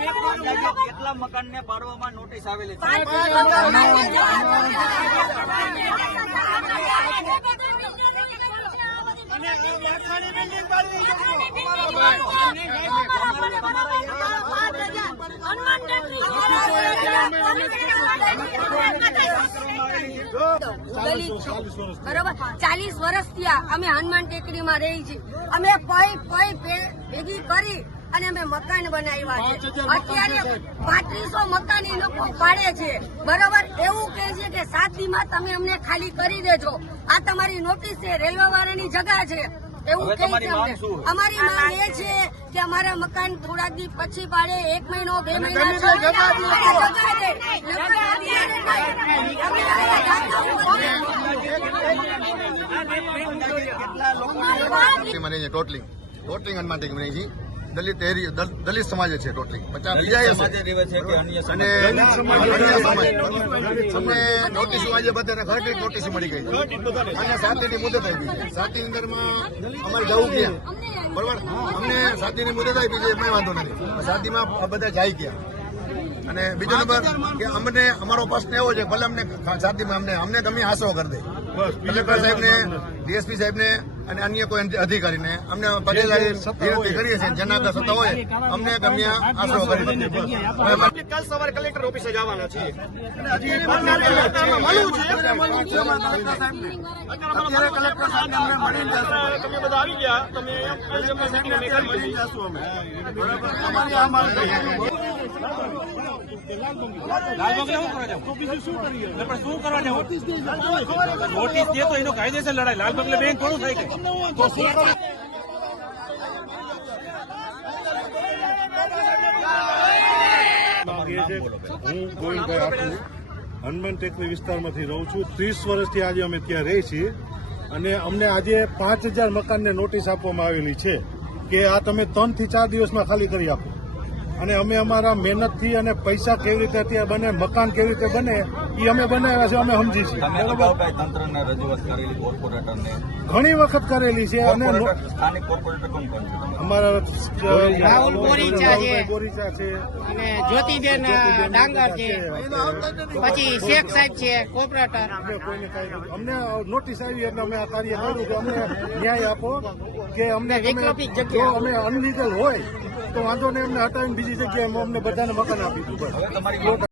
કેટલા મકાનને પાડવામાં નોટિસ આવેલી છે? બરોબર 40 વર્ષ થયા અમે હનુમાન ટેકરીમાં રહી છીએ. અમે ભેગી કરી અને અમે મકાન બનાવ્યા છે. અત્યારે 3500 મકાન એ લોકો પાડે છે. બરોબર, એવું કહે છે કે 7 દીમાં તમે અમને ખાલી કરી દેજો. આ તમારી નોટિસ છે, રેલવે વાળાની જગા છે. એવું કહે છે. અમારી માંગ એ છે કે અમારા મકાન થોડા દિવસ પછી પાડે, 1 મહિનો 2 મહિના ટોટલિંગ હનુમાન ટેકરી છે. દલિત સમાજ છે. ટોટલી 50 બીજા અને અન્ય સમાજ અમને નોટિસ આજે બધાને ઘણી નોટિસ મળી ગઈ છે અને 7 દીની મુદત આપી છે. 7 ની અંદરમાં અમારે જવું ક્યાં? બરોબર, અમને 7 દીની મુદત આપી છે, એમાં વાંધો નથી. 7 દીમાં બધા જાય ક્યાં? અને બીજો નંબર કે અમને અમારો પ્રશ્ન એવો છે, ભલે અમને 7 દીમાં અમને ગમે આશરો કરી દે કલેક્ટર સાહેબને, ડીએસપી સાહેબને અને અન્ય કોઈ અધિકારીને અમને વિનંતી કરીએ છીએ, જેના આગળ સત્તા હોય અમને ગમે આશરો કરી દે. કાલ સવારે કલેક્ટર ઓફિસે જવાના છીએ. અત્યારે કલેક્ટર સાહેબને અમને મળીને તમે બધા આવી ગયા, તમે મળી જશું અમે. બરાબર, અમારી આ માંગ શું કરવા જાવ? નોટિસ દે તો એનો કાયદેસર લડાઈ. લાલ બગલે બેંક થોડું થાય કે તો શું કરો? હું ગોવિંદભાઈ આપું હનુમાન ટેકરી વિસ્તારમાંથી રહું છું. 30 વર્ષથી આજે અમે ત્યાં રહી છીએ અને અમને આજે 5000 મકાનને નોટિસ આપવામાં આવેલી છે કે આ તમે 3 થી 4 દિવસમાં ખાલી કરી આપો. અને અમે અમારા મહેનતથી અને પૈસા કેવી રીતે અત્યારે બને, મકાન કેવી રીતે બને એ અમે બનાવ્યા છે, અમે સમજી છીએ. તંત્રને રજૂઆત કરેલી, કોર્પોરેટરને ઘણી વખત કરેલી છે. અને સ્થાનિક કોર્પોરેટર કોણ કોણ છે? અમારા રાહુલ બોરીચા છે, છે અને જ્યોતિબેન ડાંગર છે, પછી શેખ સાહેબ છે, કોર્પોરેટર. અમને નોટિસ આવી એટલે અમે આ કાર્ય કર્યું કે અમને ન્યાય આપો, કે અમને જો અમે અનલીગલ હોય તો વાંધો નહીં, અમને હટાવીને બીજી જગ્યાએ અમને બધાને મકાન આપી દીધું.